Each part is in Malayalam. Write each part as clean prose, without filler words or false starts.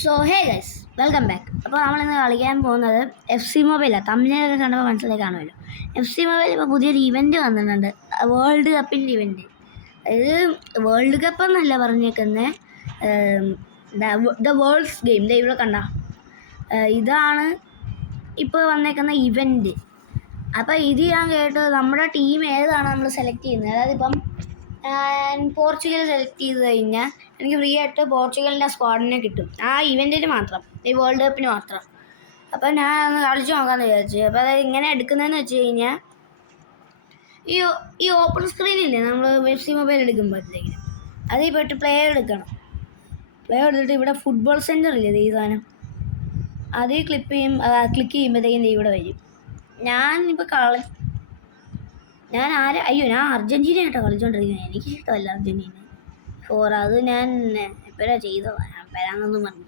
So hey guys, welcome back. അപ്പോൾ നമ്മളിന്ന് കളിക്കാൻ പോകുന്നത് FC മൊബൈലാണ്. തമിഴിലൊക്കെ കണ്ടപ്പോൾ മനസ്സിലായി കാണുമല്ലോ. FC മൊബൈൽ ഇപ്പോൾ പുതിയൊരു ഇവൻറ്റ് വന്നിട്ടുണ്ട്, വേൾഡ് കപ്പിൻ്റെ ഇവൻറ്റ്. അതായത് വേൾഡ് കപ്പ് എന്നല്ല പറഞ്ഞേക്കുന്നത്, ദ വേൾഡ്സ് ഗെയിം. ഇവിടെ കണ്ട ഇതാണ് ഇപ്പോൾ വന്നേക്കുന്ന ഇവൻറ്റ്. അപ്പോൾ ഇത് ഞാൻ കേട്ട് നമ്മുടെ ടീം ഏതാണ് നമ്മൾ സെലക്ട് ചെയ്യുന്നത്. അതായത് ഇപ്പം പോർച്ചുഗൽ സെലക്ട് ചെയ്ത് കഴിഞ്ഞാൽ എനിക്ക് ഫ്രീ ആയിട്ട് പോർച്ചുഗലിൻ്റെ സ്ക്വാഡിനെ കിട്ടും, ആ ഇവൻറ്റിന് മാത്രം, ഈ വേൾഡ് കപ്പിന് മാത്രം. അപ്പോൾ ഞാൻ ഒന്ന് കളിച്ച് നോക്കാമെന്ന് വിചാരിച്ചു. അപ്പോൾ അതായത് ഇങ്ങനെ എടുക്കുന്നതെന്ന് വെച്ച് കഴിഞ്ഞാൽ ഈ ഓപ്പൺ സ്ക്രീനില്ലേ നമ്മൾ FC മൊബൈൽ എടുക്കുമ്പോഴത്തേക്കും അതിൽ പോയിട്ട് പ്ലെയർ എടുക്കണം. പ്ലെയർ എടുത്തിട്ട് ഇവിടെ ഫുട്ബോൾ സെൻറ്റർ ഇല്ലേ, ഈ സാധനം അതിൽ ക്ലിക്ക് ചെയ്യുമ്പോഴത്തേക്കും ഇവിടെ വരും. ഞാനിപ്പോൾ ഞാൻ അർജൻറ്റീന ആയിട്ടോ കളിച്ചോണ്ടിരിക്കുന്നത്. എനിക്ക് ഇഷ്ടമല്ല അർജൻറ്റീന. അത് ഞാൻ എപ്പോഴാണ് ചെയ്തതാണ്, ഞാൻ വരാമെന്നൊന്നും പറഞ്ഞു.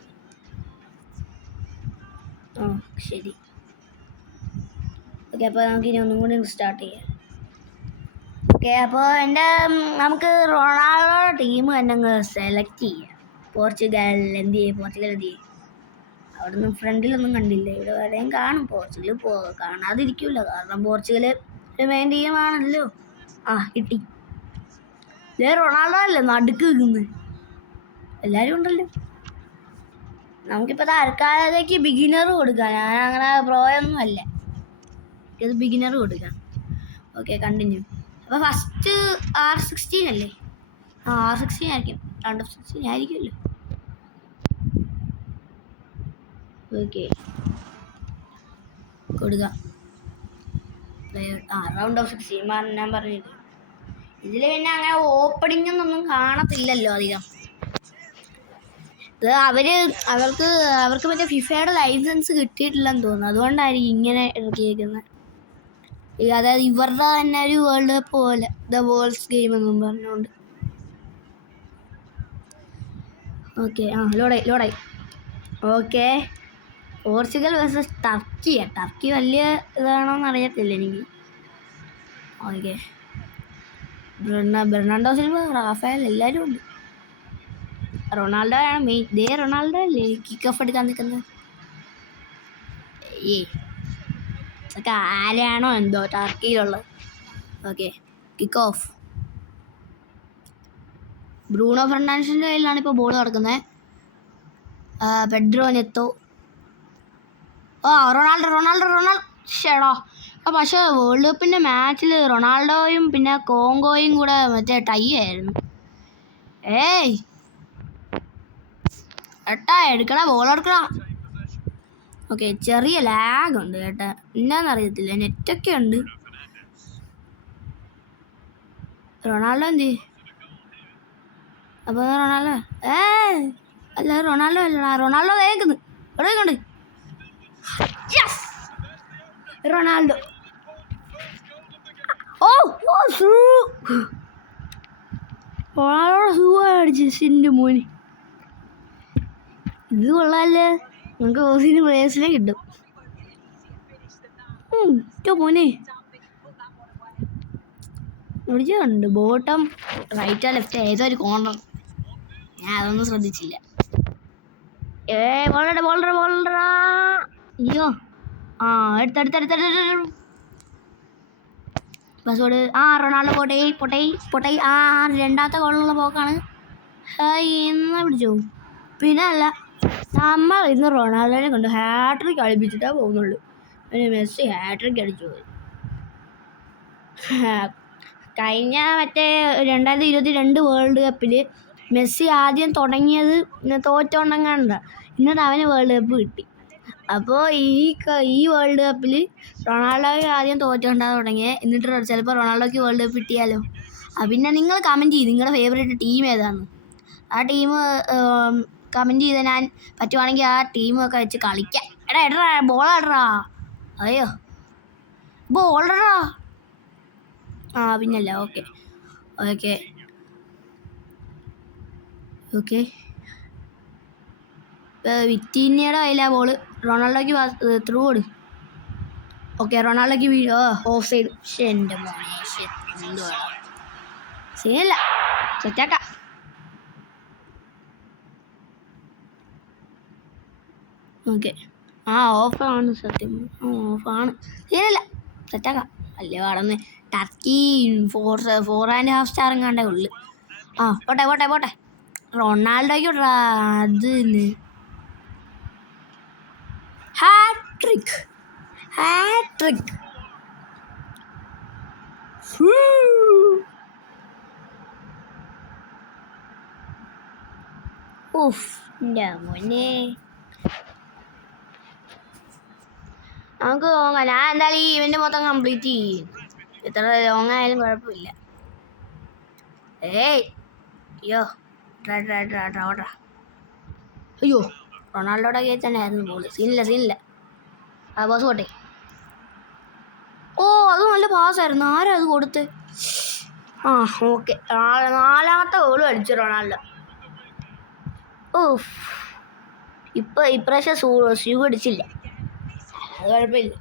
ശരി, ഓക്കെ. അപ്പോൾ നമുക്കിനി ഒന്നും കൂടി സ്റ്റാർട്ട് ചെയ്യാം. ഓക്കെ, അപ്പോൾ നമുക്ക് റൊണാൾഡോയുടെ ടീം തന്നെ അങ്ങ് സെലക്ട് ചെയ്യാം. പോർച്ചുഗൽ എന്ത് ചെയ്യും? അവിടെ നിന്ന് ഫ്രണ്ടിലൊന്നും കണ്ടില്ല, ഇവിടെ വരെയും കാണും. പോർച്ചുഗൽ കാണാതിരിക്കില്ല, കാരണം പോർച്ചുഗൽ മെയിൻ ടീമാണല്ലോ. കിട്ടി. ഇതേ റൊണാൾഡോ അല്ലേ നടുക്ക് നിൽക്കുന്നത്, എല്ലാവരും ഉണ്ടല്ലോ. നമുക്കിപ്പോൾ തൽക്കാലത്തേക്ക് ബിഗിനർ കൊടുക്കാം. ഞാൻ അങ്ങനെ പ്രോയൊന്നും അല്ല, ഇത് ബിഗിനർ കൊടുക്കാം. Okay, continue. അപ്പോൾ ഫസ്റ്റ് R16 അല്ലേ? R16 ആയിരിക്കും, റൗണ്ട് ഓഫ് 16 ആയിരിക്കുമല്ലോ. ഓക്കെ, കൊടുക്കാം. റൗണ്ട് ഓഫ് 16 ഞാൻ പറഞ്ഞില്ല. ഇതിൽ പിന്നെ അങ്ങനെ ഓപ്പണിംഗ് ഒന്നും കാണത്തില്ലല്ലോ അധികം. ഇത് അവർക്ക് മറ്റേ ഫിഫയുടെ ലൈസൻസ് കിട്ടിയിട്ടില്ലെന്ന് തോന്നുന്നു, അതുകൊണ്ടായിരിക്കും ഇങ്ങനെ ഇറക്കിയേക്കുന്നത്. അതായത് ഇവരുടെ തന്നെ ഒരു വേൾഡ് കപ്പ് പോലെ, ദ വേൾഡ്സ് ഗെയിം എന്നും പറഞ്ഞുകൊണ്ട്. ഓക്കെ, ലോഡായി. ഓക്കെ, പോർച്ചുഗൽ വേഴ്സസ് ടർക്കി വലിയ ഇതാണോന്ന് അറിയത്തില്ല എനിക്ക്. ഓക്കെ, ബെർണാണ്ടോ സിൽവ, റാഫേൽ എല്ലാവരും ഉണ്ട്. റൊണാൾഡോ ആണ് മെയിൻ. റൊണാൾഡോ അല്ലേ കിക്ക് ഓഫ് എടുക്കാൻ നിൽക്കുന്നത്? ഇതൊക്കെ ആരാണോ എന്തോ ടർക്കിയിലുള്ളത്. Okay, kick off. ബ്രൂണോ ഫെർണാണ്ടസിൻ്റെ കയ്യിലാണ് ഇപ്പോൾ ബോൾ കിടക്കുന്നത്. Pedro Neto. റൊണാൾഡോ ഷേടാ. പക്ഷേ വേൾഡ് കപ്പിൻ്റെ മാച്ചിൽ റൊണാൾഡോയും പിന്നെ കോങ്കോയും കൂടെ മറ്റേ ടൈ ആയിരുന്നു. എടുക്കടാ, ബോൾ എടുക്കടാ. ഓക്കെ, ചെറിയ ലാഗ് ഉണ്ട് കേട്ടാ, എന്നാന്നറിയത്തില്ല, നെറ്റൊക്കെ ഉണ്ട്. റൊണാൾഡോ എന്ത്? അപ്പോൾ റൊണാൾഡോ അല്ലടാ, റൊണാൾഡോ വേഗം എവിടെയുണ്ട്? റൊണാൾഡോ അടിച്ച് സിൻ്റെ മോന്. ഇത് കൊള്ളാല്ലേ, നമുക്ക് ഓസിന് പ്ലേയേഴ്സിനെ കിട്ടും. മോനെ വിളിച്ചുണ്ട് ബോട്ടം റൈറ്റാ ലെഫ്റ്റ് ഏതോ ഒരു കോർണർ, ഞാൻ അതൊന്നും ശ്രദ്ധിച്ചില്ല. ബോളറാ. അയ്യോ, എടുത്ത് പാസ്വേഡ്. റൊണാൾഡോ പൊട്ടേ. രണ്ടാമത്തെ ഗോളിനുള്ള പോക്കാണ്. എന്നാ പിടിച്ചോ. പിന്നെ അല്ല, നമ്മൾ ഇന്ന് റൊണാൾഡോനെ കൊണ്ട് ഹാട്രിക് കളിപ്പിച്ചിട്ടേ പോകുന്നുള്ളൂ. മെസ്സി ഹാട്രിക് അടിച്ചു പോയി. കഴിഞ്ഞ മറ്റേ 2022 വേൾഡ് കപ്പിൽ മെസ്സി ആദ്യം തുടങ്ങിയത് തോറ്റോണ്ടങ്ങാണ്ട, എന്നിട്ട് അവന് വേൾഡ് കപ്പ് കിട്ടി. അപ്പോൾ ഈ വേൾഡ് കപ്പിൽ റൊണാൾഡോയ്ക്ക് ആദ്യം തോറ്റുകൊണ്ടാണ് തുടങ്ങിയത്, എന്നിട്ട് ചിലപ്പോൾ റൊണാൾഡോയ്ക്ക് വേൾഡ് കപ്പ് കിട്ടിയാലോ. പിന്നെ നിങ്ങൾ കമൻറ്റ് ചെയ്ത് നിങ്ങളുടെ ഫേവറേറ്റ് ടീം ഏതാണ്, ആ ടീം കമൻറ്റ് ചെയ്ത് ഞാൻ പറ്റുവാണെങ്കിൽ ആ ടീമൊക്കെ വെച്ച് കളിക്കാം. എടാ ബോളാടാ. അയ്യോ, ബോളടാ. പിന്നല്ല. ഓക്കെ വിറ്റീനിയുടെ കയ്യിലാ ബോള്. റൊണാൾഡോയ്ക്ക് ത്രൂ കൊടു. ഓക്കെ, റൊണാൾഡോയ്ക്ക് ഓഫ് സൈഡ്. എൻ്റെ മോനെ, എന്തോ സീനില്ല, സെറ്റാക്കാം. ഓക്കെ. ആ ഓഫാണ് സത്യം. ഓഫാണ്. ശരിയല്ല, സെറ്റാക്കാം. വലിയ പാടൊന്ന് ടർക്കി 4.5 സ്റ്റാർ എങ്ങാണ്ടേ ഉള്ളു. ആ പോട്ടെ പോട്ടെ പോട്ടെ. റൊണാൾഡോയ്ക്ക് വിടറാ. അത് ഹാട്രിക് ഹാട്രിക്. ഓഫ് എൻ്റെ മോനെ. നമുക്ക് നോക്കാം. ഞാൻ എന്തായാലും ഈ ഇവന്റ് മൊത്തം കംപ്ലീറ്റ് ചെയ്യും. എത്ര ലോങ് ആയാലും കുഴപ്പമില്ല. ഏയ് അയ്യോ ഓടാ. അയ്യോ റൊണാൾഡോയുടെ കയ്യിൽ തന്നെ ആയിരുന്നു ബോൾ. സീനില്ല. ആ ബോസ് പോട്ടെ. ഓ അത് നല്ല പാസ്സായിരുന്നു. ആരാ അത് കൊടുത്ത്? ആ ഓക്കെ. 4ാമത്തെ ഗോളും അടിച്ചു റൊണാൾഡോ. ഓ ഇപ്രാവശ്യം ഷൂ അടിച്ചില്ല. അത് കുഴപ്പമില്ല.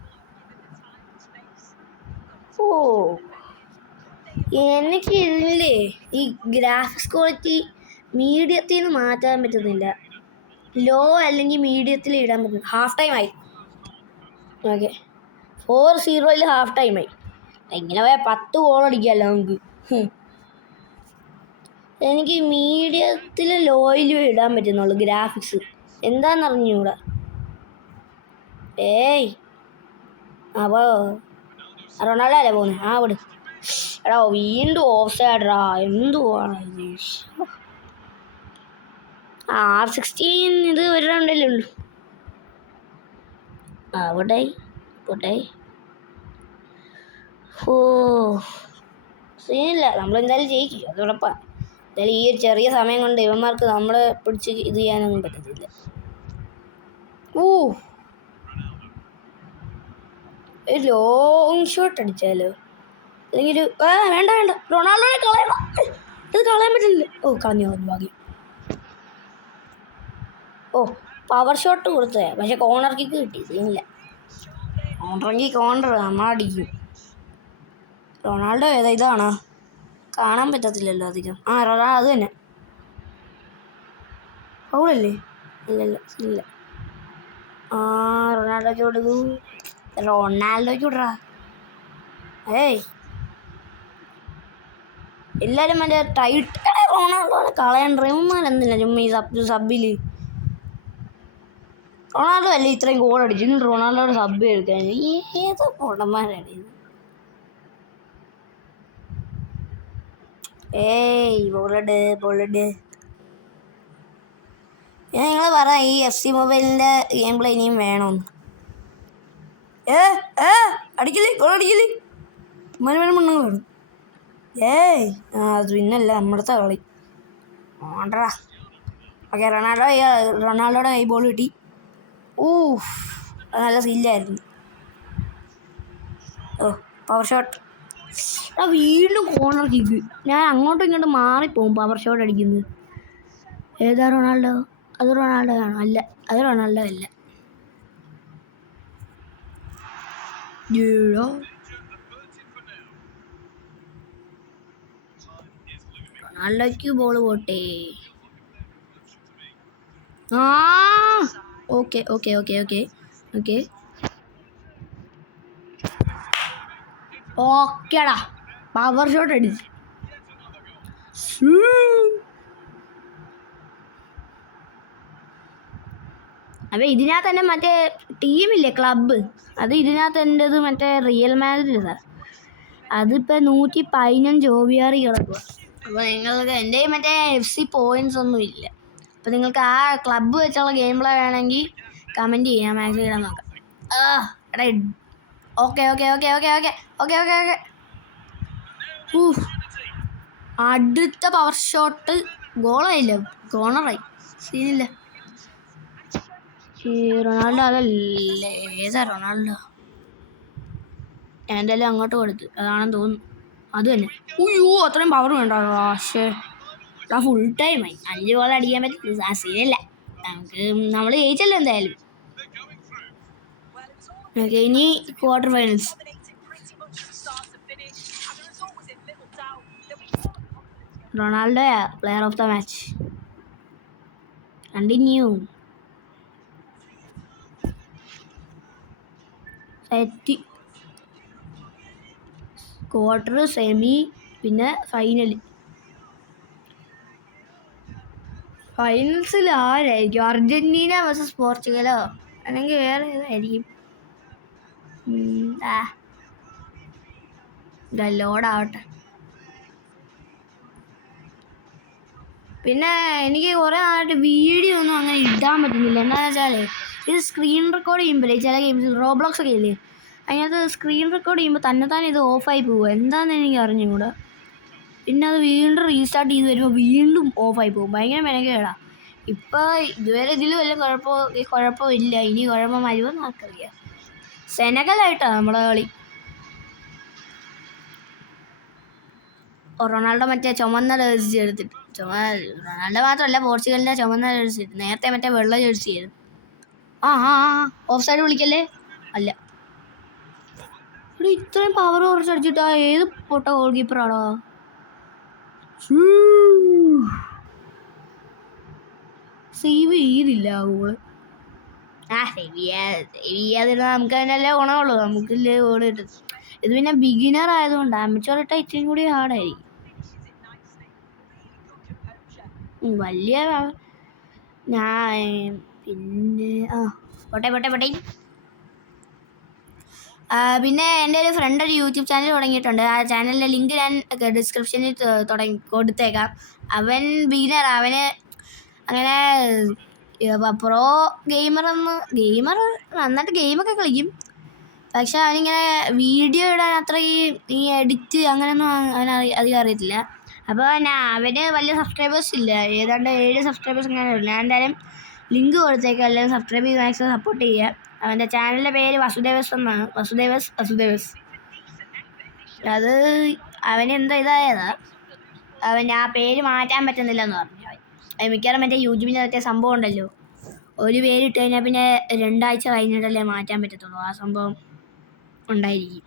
ഓ എനിക്ക് ഇതില്ലേ ഈ ഗ്രാഫിക്സ് ക്വാളിറ്റി മീഡിയത്തിൽ നിന്ന് മാറ്റാൻ പറ്റുന്നില്ല. ലോ അല്ലെങ്കിൽ മീഡിയത്തിൽ ഇടാൻ പറ്റും. ഹാഫ് ടൈം ആയി. ഓക്കെ 4-0 ഹാഫ് ടൈം ആയി. ഇങ്ങനെ പോയാൽ 10 ഗോൾ അടിക്കാമല്ലോ നമുക്ക്. എനിക്ക് മീഡിയത്തിൽ ലോയിലും ഇടാൻ പറ്റുന്നുള്ളൂ ഗ്രാഫിക്സ്. എന്താണെന്നറിഞ്ഞൂടാ. ഏയ് അപ്പോൾ റൊണാൾഡോ അല്ലേ പോകുന്നത്? ആ വിട്. എടാ വീണ്ടും ഓഫ് സൈഡാ. എന്തുവാണ് R16 ഇത് ഒരു റൗണ്ടല്ലേ ഉള്ളൂ. അവിടെ പോട്ടെ. ഓ സീനില്ല. നമ്മളെന്തായാലും ജയിക്കും, അത് ഉറപ്പാണ്. എന്തായാലും ഈ ഒരു ചെറിയ സമയം കൊണ്ട് ഇവന്മാർക്ക് നമ്മളെ പിടിച്ച് ഇത് ചെയ്യാനൊന്നും പറ്റത്തില്ല. ഓ ഒരു ലോങ് ഷോട്ട് അടിച്ചാലോ? അല്ലെങ്കിൽ വേണ്ട റൊണാൾഡോനെ കളയണം. ഇത് കളയാൻ പറ്റില്ല. ഓ കളഞ്ഞു ഭാഗ്യം. ഓ പവർ ഷോട്ട് കൊടുത്തേ, പക്ഷെ കോർണർ കിക്ക് കിട്ടി. സീനില്ല. കോർണർ നമ്മളടിക്കും. റൊണാൾഡോ ഏതാ? ഇതാണോ? കാണാൻ പറ്റത്തില്ലല്ലോ അധികം. ആ അത് തന്നെ. ഫൗളല്ലേ? ഇല്ല. ആ റൊണാൾഡോയ്ക്ക് കൊടുക്കൂ. റൊണാൾഡോയ്ക്ക് വിടറാ. ഏയ് എല്ലാവരും മറ്റേ ടൈറ്റ്. റൊണാൾഡോനെ കളയാൻ റെമുമാരെന്തില്ല ചുമ്മാ ഈ സബിൽ. റൊണാൾഡോ അല്ലേ ഇത്രയും ഗോൾ അടിച്ചു. റൊണാൾഡോയുടെ സബ് എടുക്കാൻ ഏതോ പൊടന്മാരാണ് ഇത്. ഏയ് ബോളഡ്. നിങ്ങൾ പറ ഈ FC മൊബൈലിൻ്റെ ഗെയിം പ്ലേ ഇനിയും വേണമെന്ന്. അടിക്കില്ലേ ഗോൾ അടിക്കില്ലേ? മണ്ണുകളും ഏയ് അത് പിന്നല്ല നമ്മുടത്തെ കളി. ഓണ്ടറാ. ഓക്കെ റൊണാൾഡോയുടെ കൈ ബോൾ കിട്ടി. അത് നല്ല സീലായിരുന്നു. ഓ പവർ ഷോട്ട്. വീണ്ടും കോർണർ കിക്ക്. ഞാൻ അങ്ങോട്ടും ഇങ്ങോട്ടും മാറിപ്പോവും പവർ ഷോട്ട് അടിക്കുന്നത്. ഏതാ റൊണാൾഡോ? അത് റൊണാൾഡോ ആണോ? അല്ല, അത് റൊണാൾഡോ അല്ല. റൊണാൾഡോയ്ക്ക് ബോൾ പോട്ടെ. ആ ഓക്കെ ഓക്കേടാ. പവർ ഷോട്ട് അടിച്ചു. അപ്പോൾ ഇതിനകത്ത് തന്നെ മറ്റേ ടീമില്ലേ ക്ലബ്ബ്, അത് ഇതിനകത്ത് എൻ്റെത് മറ്റേ റിയൽ മാഡ്രിഡ്. അതിപ്പോൾ 115 OVR കിടക്കുക. അപ്പോൾ നിങ്ങൾക്ക് എൻ്റെ മറ്റേ FC പോയിൻറ്റ്സ് ഒന്നും ഇല്ല. അപ്പോൾ നിങ്ങൾക്ക് ആ ക്ലബ്ബ് വെച്ചുള്ള ഗെയിം പ്ലേ വേണമെങ്കിൽ കമൻറ്റ് ചെയ്യാം, മാക്സിമം ഇടാൻ നോക്കാം. എടാ ഓക്കെ അടുത്ത പവർ ഷോട്ട് ഗോളായില്ല, കോർണറായി. സീനില്ല. റൊണാൾഡോ അതല്ലേ? ഏതാ റൊണാൾഡോ? ഞാൻ എന്തായാലും അങ്ങോട്ട് കൊടുത്തു, അതാണെന്ന് തോന്നുന്നു. അത് തന്നെ. അയ്യോ അത്രയും പവർ വേണ്ട. പക്ഷേ ഫുൾ ടൈമായി. 5 ഗോൾ അടിക്കാൻ പറ്റും. സീനില്ല. നമ്മൾ ജയിച്ചല്ലോ എന്തായാലും. ഓക്കെ ഇനി ക്വാർട്ടർ ഫൈനൽസ്. റൊണാൾഡോയാ player of the match. Continue. എത്തി. ക്വാർട്ടർ, സെമി, പിന്നെ ഫൈനൽസിൽ ആരായിരിക്കും? അർജന്റീന വേഴ്സസ് പോർച്ചുഗലോ അല്ലെങ്കിൽ വേറെ ഏതായിരിക്കും? ലോഡാവട്ടെ. പിന്നെ എനിക്ക് കുറേ നാളായിട്ട് വീഡിയോ ഒന്നും അങ്ങനെ ഇടാൻ പറ്റുന്നില്ല. എന്താണെന്ന് വെച്ചാൽ ഇത് സ്ക്രീൻ റെക്കോർഡ് ചെയ്യുമ്പോഴേ ചില ഗെയിംസിൽ റോബ്ലോക്സ് ഒക്കെ ഇല്ലേ, അതിനകത്ത് സ്ക്രീൻ റെക്കോർഡ് ചെയ്യുമ്പോൾ തന്നെ ഇത് ഓഫായി പോകുക. എന്താണെന്ന് എനിക്ക് അറിഞ്ഞുകൂടാ. പിന്നെ അത് വീണ്ടും റീസ്റ്റാർട്ട് ചെയ്ത് വരുമ്പോൾ വീണ്ടും ഓഫായി പോകും. ഭയങ്കര മെനക്കേടാ. ഇപ്പോൾ ഇതുവരെ ഇതിൽ വല്ല കുഴപ്പമില്ല. ഇനി കുഴപ്പം വരുമെന്ന് ആർക്കറിയാം. സെനഗലായിട്ടാണ് നമ്മുടെ കളി. റൊണാൾഡോ മറ്റേ ചുമന്ന ജേഴ്സി എടുത്തിട്ട്, റൊണാൾഡോ മാത്രമല്ല പോർച്ചുഗലിൻ്റെ ചുമന്ന ജേഴ്സി ഇട്ട്. നേരത്തെ മറ്റേ വെള്ള ജേഴ്സി ആയിരുന്നു. ഓഫ് സൈഡ് വിളിക്കല്ലേ? അല്ല, ഇവിടെ ഇത്രയും പവർ കുറച്ചടിച്ചിട്ടാ ഏത് പൊട്ട ഗോൾ കീപ്പറാണോ? സേവ് ചെയ്തില്ല ഗോള്. സേവ് ചെയ്യാതിരുന്നാൽ നമുക്ക് അതിനല്ലേ ഗുണമുള്ളൂ. നമുക്കില്ലേ ഗോൾ കിട്ടും. ഇത് പിന്നെ ബിഗിനർ ആയതുകൊണ്ട് അമച്ചർ ഇട്ടാൽ ഇച്ചിരി കൂടി ഹാർഡായിരിക്കും. വലിയ ഞാൻ പിന്നെ പോട്ടെ. പിന്നെ എൻ്റെ ഒരു ഫ്രണ്ട് ഒരു യൂട്യൂബ് ചാനൽ തുടങ്ങിയിട്ടുണ്ട്. ആ ചാനലിൻ്റെ ലിങ്ക് ഞാൻ ഡിസ്ക്രിപ്ഷനിൽ കൊടുത്തേക്കാം. അവൻ ബിഗിനർ. അവന് അങ്ങനെ പ്രോ ഗെയിമർ നന്നായിട്ട് ഗെയിമൊക്കെ കളിക്കും. പക്ഷെ അവനിങ്ങനെ വീഡിയോ ഇടാൻ അത്ര ഈ എഡിറ്റ് അങ്ങനെയൊന്നും അവന് അധികം അറിയത്തില്ല. അപ്പോൾ അവന് വലിയ സബ്സ്ക്രൈബേഴ്സ് ഇല്ല. ഏതാണ്ട് 7 സബ്സ്ക്രൈബേഴ്സ് അങ്ങനെ ഉള്ളു. ഞാൻ എന്തായാലും ലിങ്ക് കൊടുത്തേക്കാം. അല്ലെങ്കിൽ സബ്സ്ക്രൈബ് ചെയ്ത് മാക്സിമം സപ്പോർട്ട് ചെയ്യുക. അവൻ്റെ ചാനലിൻ്റെ പേര് വസുദേവസ് എന്നാണ്. വസുദേവസ്. അത് അവന് എന്താ ഇതായതാ, അവൻ ആ പേര് മാറ്റാൻ പറ്റുന്നില്ലെന്ന് പറഞ്ഞു. മിക്കവാറും മറ്റേ യൂട്യൂബിൻ്റെ മറ്റേ സംഭവം ഉണ്ടല്ലോ, ഒരു പേരിട്ട് കഴിഞ്ഞാൽ പിന്നെ 2 ആഴ്ച കഴിഞ്ഞിട്ടല്ലേ മാറ്റാൻ പറ്റത്തുള്ളൂ. ആ സംഭവം ഉണ്ടായിരിക്കും.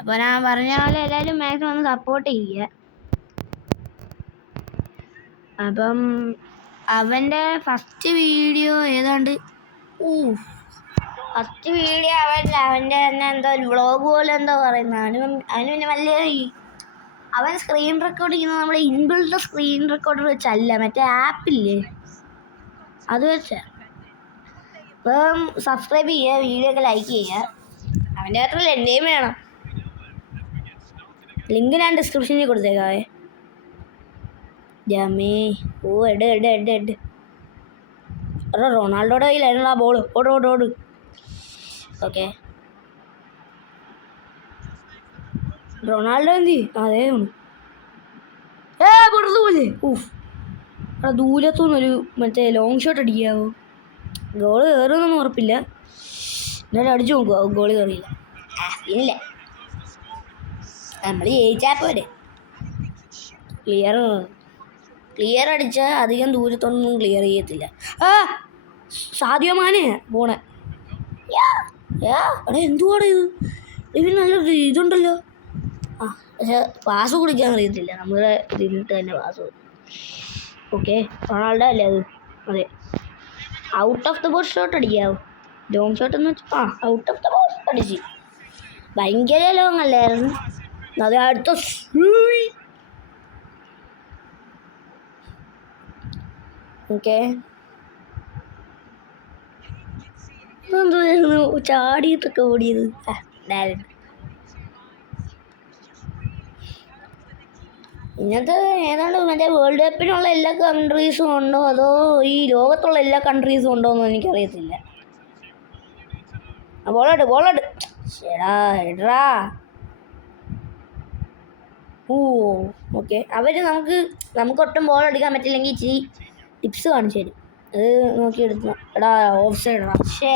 അപ്പോൾ ഞാൻ പറഞ്ഞ പോലെ എല്ലാവരും മാക്സിമം ഒന്ന് സപ്പോർട്ട് ചെയ്യുക. അപ്പം അവൻ്റെ ഫസ്റ്റ് വീഡിയോ ഏതാണ്ട് അവൻ്റെ തന്നെ എന്തോ ഒരു വ്ളോഗ് പോലെ എന്തോ പറയുന്നത്. അവന് പിന്നെ വലിയ അവൻ സ്ക്രീൻ റെക്കോർഡ് ചെയ്യുന്നത് നമ്മുടെ ഇൻബിൽഡ് സ്ക്രീൻ റെക്കോർഡർ വെച്ചല്ല, മറ്റേ ആപ്പില്ലേ അത് വെച്ചാ. അപ്പം സബ്സ്ക്രൈബ് ചെയ്യുക, വീഡിയോ ഒക്കെ ലൈക്ക് ചെയ്യുക. അവൻ്റെ മാത്രമല്ല എൻ്റെയും വേണം. ലിങ്ക് ഞാൻ ഡിസ്ക്രിപ്ഷനിൽ കൊടുത്തേക്കാവേ. ജമേ എഡ് റൊണാൾഡോയുടെ കയ്യിലായിരുന്നു ആ ബോൾ. ഓട്. ഓക്കെ, റൊണാൾഡോ എന്തി അതേ പോലെ ദൂരത്തുനിന്നൊരു മറ്റേ ലോങ് ഷോട്ട് അടിക്കാവോ? ഗോള് കയറുമെന്നൊന്നും ഉറപ്പില്ല. എന്നാലും അടിച്ചു നോക്കുക. ഗോള് കയറിയില്ല. ഇല്ല, നമ്മൾ ജയിച്ചാൽ പോരെ. ക്ലിയർ അടിച്ചാൽ അധികം ദൂരത്തൊന്നും ക്ലിയർ ചെയ്യത്തില്ല. സാദിയോ മാനെ പോണേ. എന്തുവാണ് ഇത്? ഇതിന് നല്ല ഇതുണ്ടല്ലോ. പക്ഷെ പാസ് കുടിക്കാൻ അറിയത്തില്ല. നമ്മുടെ ഇതിലിട്ട് തന്നെ പാസ്. ഓക്കെ, റൊണാൾഡോ അല്ലേ അത്? അതെ. Out of the box shot അടിക്കാവോ? ലോങ് ഷോട്ട് എന്ന് വെച്ചാൽ ഔട്ട് ഓഫ് ദ ബോക്സ് അടിച്ച്. ഭയങ്കര ലോങ് അല്ലായിരുന്നു. അത് അടുത്ത ഓക്കെ, എന്തായിരുന്നു ചാടിയിട്ടൊക്കെ ഓടിയത്? ഇങ്ങനത്തെ ഏതാണ്ട് മറ്റേ വേൾഡ് കപ്പിനുള്ള എല്ലാ കൺട്രീസും ഉണ്ടോ അതോ ഈ ലോകത്തുള്ള എല്ലാ കൺട്രീസും ഉണ്ടോ എന്ന് എനിക്കറിയത്തില്ല. ബോളോട് ശരാ എടാ. ഓക്കെ, അവർ നമുക്കൊട്ടും ബോൾ അടിക്കാൻ പറ്റില്ലെങ്കിൽ ഇച്ചിരി ടിപ്സ് കാണിച്ചു തരും. അത് നോക്കിയെടുത്തു. എടാ ഓഫ് സൈഡ് പക്ഷേ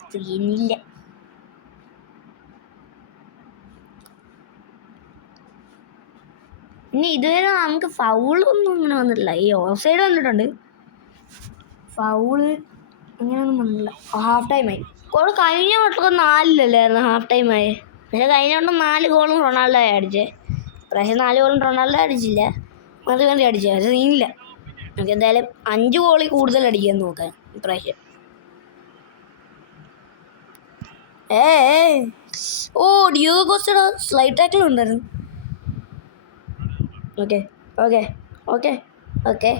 സ്ക്രീനില്ല. ഇനി ഇതുവരെ നമുക്ക് ഫൗളൊന്നും അങ്ങനെ വന്നിട്ടില്ല. ഈ ഓഫ് സൈഡ് വന്നിട്ടുണ്ട്, ഫൗള് അങ്ങനെയൊന്നും വന്നിട്ടില്ല. ഹാഫ് ടൈമായി. കഴിഞ്ഞ വട്ടം 4-അല്ലായിരുന്നു ഹാഫ് ടൈമായി. പക്ഷെ കഴിഞ്ഞ വട്ടം 4 ഗോളും റൊണാൾഡോ അടിച്ചേ. പ്രാവശ്യം 4 ഗോളും റൊണാൾഡോ അടിച്ചില്ല, അത് വേണ്ടി അടിച്ചേ. പക്ഷെ നീങ്ങില്ല. നമുക്ക് എന്തായാലും 5 ഗോളിൽ കൂടുതൽ അടിക്കാൻ നോക്കാം ഇപ്രാവശ്യം. ഓ ഡിയോഗോ കോസ്റ്റയുടെ സ്ലൈഡ് ടാക്കിൾ ഉണ്ടായിരുന്നു. ഓക്കെ ഓക്കെ ഓക്കെ ഓക്കെ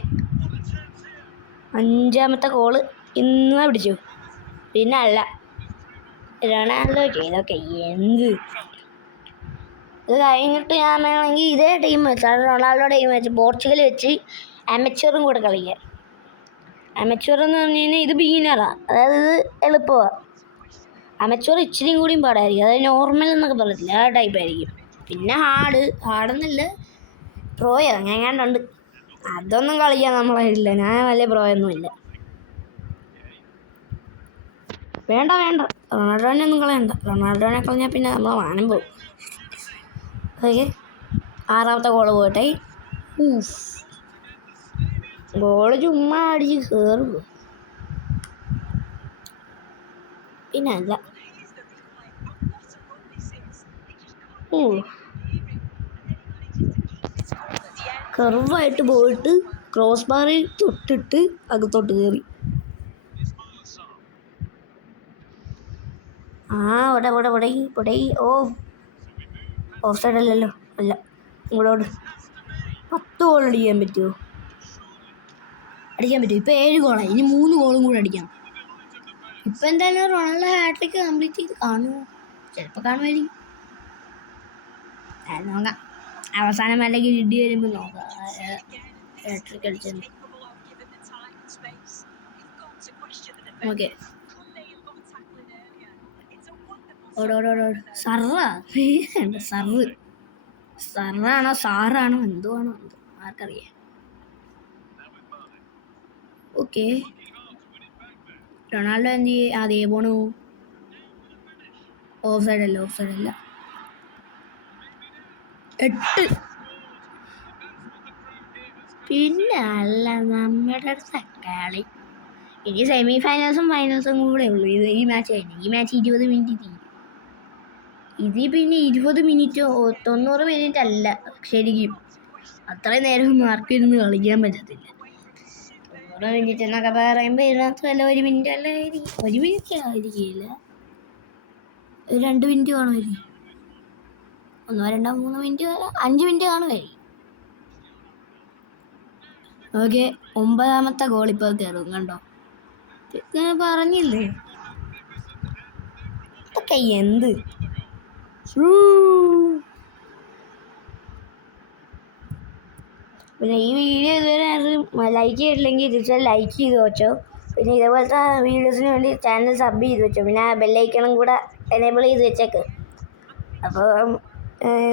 5ാമത്തെ ഗോള് ഇന്ന് പിടിച്ചു. പിന്നെ അല്ല റൊണാൾഡോ ചെയ്തൊക്കെ എന്ത്. ഇത് കഴിഞ്ഞിട്ട് ഞാൻ വേണമെങ്കിൽ ഇതേ ടീം വെച്ചാൽ റൊണാൾഡോ ടീം വെച്ച് പോർച്ചുഗൽ വെച്ച് അമച്വറും കൂടെ കളിക്കാം. അമച്വർ എന്ന് പറഞ്ഞു കഴിഞ്ഞാൽ ഇത് ബിഗിനറാണ്, അതായത് ഇത് എളുപ്പമാണ്. അമച്വർ ഇച്ചിരിയും കൂടിയും പാടായിരിക്കും, അതായത് നോർമൽ എന്നൊക്കെ പറയത്തില്ല, ആ ടൈപ്പായിരിക്കും. പിന്നെ ഹാർഡെന്നല്ല പ്രോയോ അങ്ങനെ എങ്ങാണ്ടുണ്ട്. അതൊന്നും കളിക്കാൻ നമ്മളായിട്ടില്ല, ഞാൻ വലിയ പ്രോയൊന്നുമില്ല. വേണ്ട റൊണാൾഡോനെ ഒന്നും കളയണ്ട. റൊണാൾഡോനെ കളഞ്ഞാൽ പിന്നെ നമ്മളെ വാനം പോകും. ഓക്കെ 6ാമത്തെ ഗോള് പോട്ടെ. ഗോള് ചുമ്മാ അടിച്ച് കയറും. പിന്നെ അല്ല കർവായിട്ട് പോയിട്ട് ക്രോസ് ബാറിൽ തൊട്ടിട്ട് അകത്തോട്ട് കയറി. ഇവിടെ ഓഫ് സൈഡ് അല്ലല്ലോ, അല്ല ഇങ്ങോട്ട് 10 ഗോൾ അടിക്കാൻ പറ്റുമോ? ഇപ്പം 7 ഗോളായി, ഇനി 3 ഗോളും കൂടെ അടിക്കണം. ഇപ്പം എന്തായാലും റൊണാൾഡോ ഹാട്രിക്ക് കംപ്ലീറ്റ് ചെയ്ത് കാണുമോ? ചിലപ്പോൾ കാണുമായിരിക്കും. നോക്കാം, അവസാനം അല്ലെങ്കിൽ ഇടി വരുമ്പോൾ നോക്കാം ഹാട്രിക്ക് അടിച്ചത്. ഓക്കെ സറാണോ സാറാണോ എന്തോ ആണോ ആർക്കറിയാം. ഓക്കെ റൊണാൾഡോ എന്ത് ചെയ്യും? അതേ പോണു. ഓഫ് സൈഡ് അല്ല 8. പിന്നെ അല്ല നമ്മുടെ അടുത്ത കളി. ഇനി സെമി ഫൈനൽസും ഫൈനൽസും കൂടെ ഉള്ളൂ. ഈ മാച്ച് കഴിഞ്ഞു. ഈ മാച്ച് 20 മിനിറ്റ് തീരും. ഇതിൽ പിന്നെ 20 മിനിറ്റോ 90 മിനിറ്റ് അല്ല ശരിക്കും. അത്രയും നേരമൊന്നും ആർക്കും ഇരുന്ന് കളിക്കാൻ പറ്റത്തില്ല. 90 മിനിറ്റ് എന്നൊക്കെ പറയുമ്പോൾ ഇതിനകത്ത് വല്ല 1 മിനിറ്റ് അല്ല 1 മിനിറ്റ് ആയിരിക്കില്ല, 2 മിനിറ്റ് കാണുമായിരിക്കും. 1 2 3 മിനിറ്റ് 5 മിനിറ്റ് കാണുമായിരിക്കും. ഓക്കെ 9ാമത്തെ ഗോൾ ഇപ്പോൾ കയറും. കണ്ടോ, ഞാൻ പറഞ്ഞില്ലേ ഇതൊക്കെ എന്ത്. പിന്നെ ഈ വീഡിയോ ഇതുവരെ ലൈക്ക് ചെയ്തിട്ടില്ലെങ്കിൽ തീർച്ചയായും ലൈക്ക് ചെയ്ത് വെച്ചോ. പിന്നെ ഇതേപോലത്തെ വീഡിയോസിന് വേണ്ടി ചാനൽ സബ് ചെയ്ത് വെച്ചോ. പിന്നെ ബെല്ലൈക്കണം കൂടെ എനേബിൾ ചെയ്ത് വെച്ചേക്ക്. അപ്പോൾ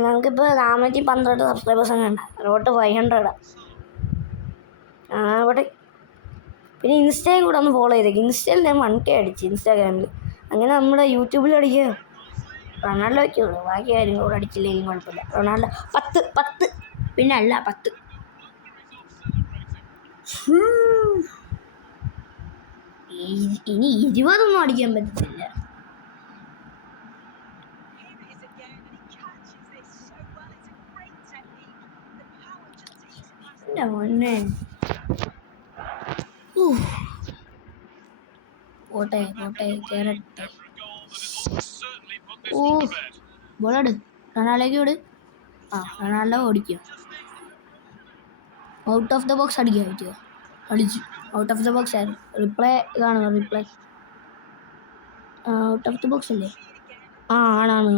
നമുക്കിപ്പോൾ 412 സബ്സ്ക്രൈബേഴ്സ് ഉണ്ട്. റോട്ട് 500. അവിടെ പിന്നെ ഇൻസ്റ്റയും കൂടെ ഒന്ന് ഫോളോ ചെയ്തേക്ക്. ഇൻസ്റ്റയിൽ ഞാൻ 1K അടിച്ചു ഇൻസ്റ്റാഗ്രാമിൽ. അങ്ങനെ നമ്മുടെ യൂട്യൂബിൽ അടിക്കുക. റൊണാൾഡോയ്ക്ക് ഉള്ളൂ, ബാക്കി ആരും കൂടെ അടിച്ചില്ലെങ്കിലും കുഴപ്പമില്ല. റൊണാൾഡോ 10 പിന്നെ അല്ല 10. ഇനി 20 അടിക്കാൻ പറ്റത്തില്ല. മോനെ പോട്ടെ കേറട്ടെ. ബോളോട് റൊണാൾഡോയ്ക്ക് വിട്. റൊണാൾഡോ ഓടിക്കുക. ഔട്ട് ഓഫ് ദ ബോക്സ് അടിക്കാൻ പറ്റുമോ? അടിച്ചു. ഔട്ട് ഓഫ് ദ ബോക്സ് ആയിരുന്നു. റിപ്ലൈ കാണുക. Reply out of the box അല്ലേ? ആണാണ്.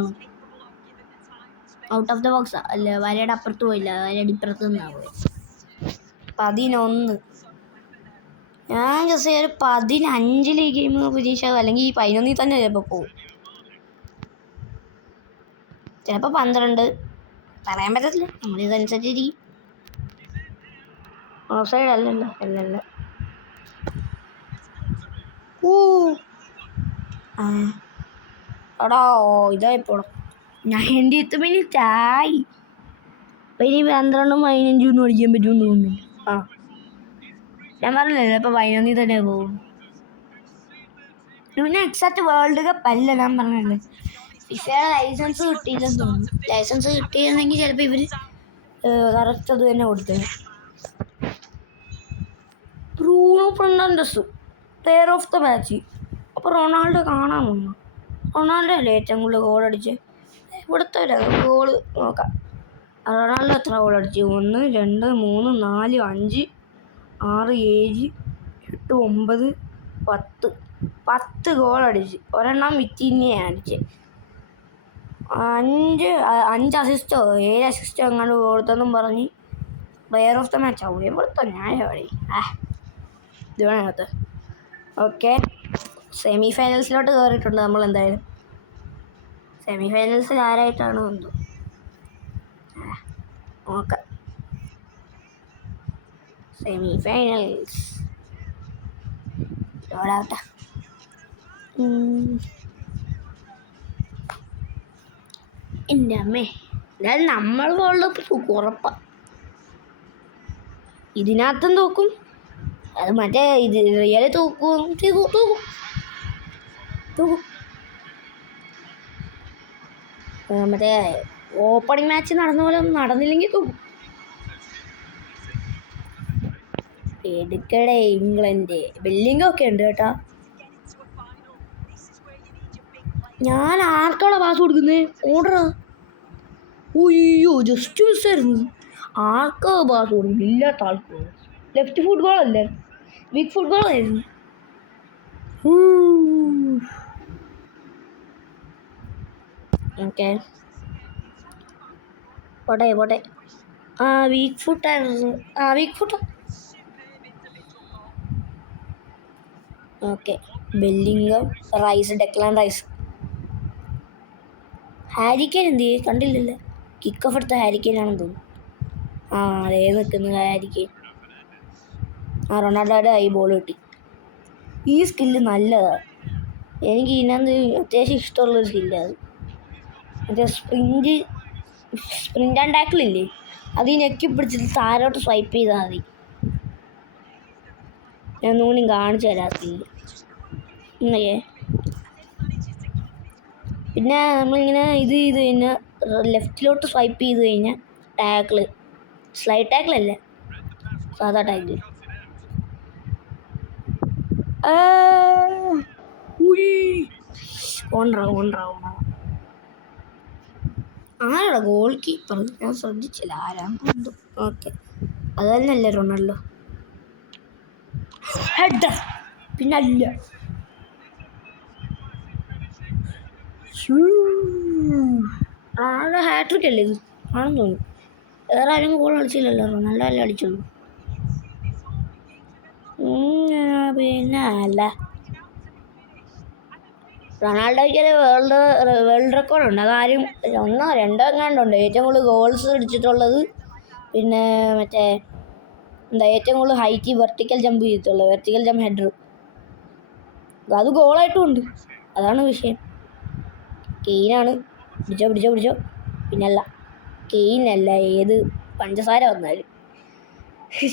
ഔട്ട് ഓഫ് ദ ബോക്സാ അല്ല, വരയുടെ അപ്പുറത്ത് പോയില്ല, വരയുടെ ഇപ്പുറത്ത് നിന്നാണ് പോയത്. 11. ഞാൻ ജസ്റ്റ് ഒരു 15 ഈ ഗെയിം പ്രതീക്ഷ, അല്ലെങ്കിൽ ഈ 11 തന്നെ ചിലപ്പോൾ പോകും, ചിലപ്പോൾ 12. പറയാൻ പറ്റത്തില്ല, നമ്മളിതനുസരിച്ചിരിക്കും. ഓഫ് സൈഡ് അല്ലല്ലോ. എടാ ഇതായിപ്പോടാ. 90th മിനിറ്റ് ആയി. അപ്പം ഇനി 12 15 അടിക്കാൻ പറ്റുമെന്ന് തോന്നുന്നു. ഞാൻ പറഞ്ഞില്ലേ ഇപ്പം 11 തന്നെ പോകും. പിന്നെ എക്സാക്ട് വേൾഡ് കപ്പ് അല്ല ഞാൻ പറഞ്ഞത്. ഫിഫയുടെ ലൈസൻസ് കിട്ടിയില്ലെന്ന് തോന്നുന്നു. ലൈസൻസ് കിട്ടിയിരുന്നെങ്കിൽ ചിലപ്പോൾ ഇവർ കറക്റ്റ് അത് തന്നെ കൊടുത്തത്. Bruno Fernandes player of the match. അപ്പോൾ റൊണാൾഡോ കാണാൻ വന്നു. റൊണാൾഡോ അല്ലേ ഏറ്റവും കൂടുതൽ ഗോൾ അടിച്ച്? ഇവിടുത്തെ ഗോള് നോക്കാം. റൊണാൾഡോ എത്ര ഗോൾ അടിച്ചു? 1 2 3 4 5 6 7 8 9 10 ഗോൾ അടിച്ച്. ഒരെണ്ണം വിറ്റിന്നെയാണ് അടിച്ചത്. 5 അസിസ്റ്റോ 7 അസിസ്റ്റോ എങ്ങാണ്ട് കൊടുത്തെന്നും പറഞ്ഞ് പ്ലെയർ ഓഫ് ദ മാച്ച് ആവും. ഇവിടുത്തെ ന്യായമായി. ഇത് വേണകത്ത്. ഓക്കെ, സെമി ഫൈനൽസിലോട്ട് കയറിയിട്ടുണ്ട് നമ്മൾ. എന്തായാലും സെമി ഫൈനൽസിൽ ആരായിട്ടാണോ എന്തോ നോക്കാം. സെമി ഫൈനൽസ് ഓടാവട്ടെ. എൻ്റെ അമ്മേ, എന്തായാലും നമ്മൾ വേൾഡ് കപ്പ് തൂക്കും ഉറപ്പാ. ഇതിനകത്തും തൂക്കും. അത് മറ്റേ ഇത് റിയൽ തൂക്കും. മറ്റേ ഓപ്പണിംഗ് മാച്ച് നടന്ന പോലെ ഒന്നും നടന്നില്ലെങ്കിൽ തൂക്കും. എടുക്കടേ ഇംഗ്ലണ്ട്. ബെല്ലിംഗൊക്കെ ഉണ്ട് കേട്ടാ. ഞാൻ ആർക്കാണോ പാസ് കൊടുക്കുന്നത്? ഓർഡറാ. അയ്യോ, ജസ്റ്റ് മിസ്സായിരുന്നു. ആർക്കാ പാസ് കൊടുക്കും? ഇല്ലാത്ത ആൾക്ക്. ലെഫ്റ്റ് ഫുട് ഗോൾ അല്ലേ, ബിഗ് ഫുട് ഗോൾ ആയിരുന്നു. ഓക്കെ, പോട്ടെ. വീക്ക് ഫുട്ടായിരുന്നു. വീക്ക് ഫുട്ടാ. Okay, Bellingham, Rice, Declan Rice. Harry Kane എന്ത് ചെയ്യും? കണ്ടില്ലല്ലോ. കിക്ക് ഓഫ് എടുത്ത ഹാരിക്കെയിനാണെന്ന് തോന്നുന്നു. അതേ നിൽക്കുന്നത് ഹാരിക്കെയിൻ. റൊണാൾഡോയുടെ ഈ ബോൾ കിട്ടി. ഈ സ്കില്ല് നല്ലതാണ്. എനിക്ക് ഇതിനകത്ത് അത്യാവശ്യം ഇഷ്ടമുള്ളൊരു സ്കില്ലാണ്. മറ്റേ സ്പ്രിൻ്റ് ആൻഡ് ടാക്കിളില്ലേ, അത് ഈ നെക്കി പിടിച്ചിട്ട് താരോട്ട് സ്വൈപ്പ് ചെയ്താൽ മതി. ഞാൻ ഒന്നുകൂടി കാണിച്ചു തരാം സ്കില്ല്. പിന്നെ നമ്മളിങ്ങനെ ഇത് ചെയ്ത് കഴിഞ്ഞാൽ ലെഫ്റ്റിലോട്ട് സ്വൈപ്പ് ചെയ്ത് കഴിഞ്ഞാൽ ടാക്കിള്, സ്ലൈഡ് ടാക്കിളല്ലേ, സാധാ ടാക്കിൾ. ആരാടാ ഗോൾ കീപ്പർ? ഞാൻ ശ്രദ്ധിച്ചില്ല ആരാന്ന്. ഓക്കെ, അത് തന്നെയല്ലേ റൊണാൾഡോ. ഹെഡർ പിന്നല്ല. ഹാട്രിക് അല്ലേ ഇത്? ആണെന്ന് തോന്നുന്നു. വേറെ ആരും ഗോൾ കളിച്ചില്ലല്ലോ, റൊണാൾഡോ അല്ലേ അടിച്ചുള്ളൂ. പിന്നെ അല്ല, റൊണാൾഡോയ്ക്ക് വേൾഡ് റെക്കോർഡുണ്ട്. അതാരും 1 2 എങ്ങാണ്ടുണ്ട് ഏറ്റവും കൂടുതൽ ഗോൾസ് അടിച്ചിട്ടുള്ളത്. പിന്നെ മറ്റേ ഏറ്റവും കൂടുതൽ ഹൈറ്റ് വെർട്ടിക്കൽ ജമ്പ് ചെയ്തിട്ടുള്ളത്, വെർട്ടിക്കൽ ജമ്പ് ഹെഡർ. അത് ഗോളായിട്ടും ഉണ്ട്. അതാണ് വിഷയം. കെയിനാണ്. പിടിച്ചോ. പിന്നല്ല, കെയിനല്ല, ഏത് പഞ്ചസാര വന്നാലും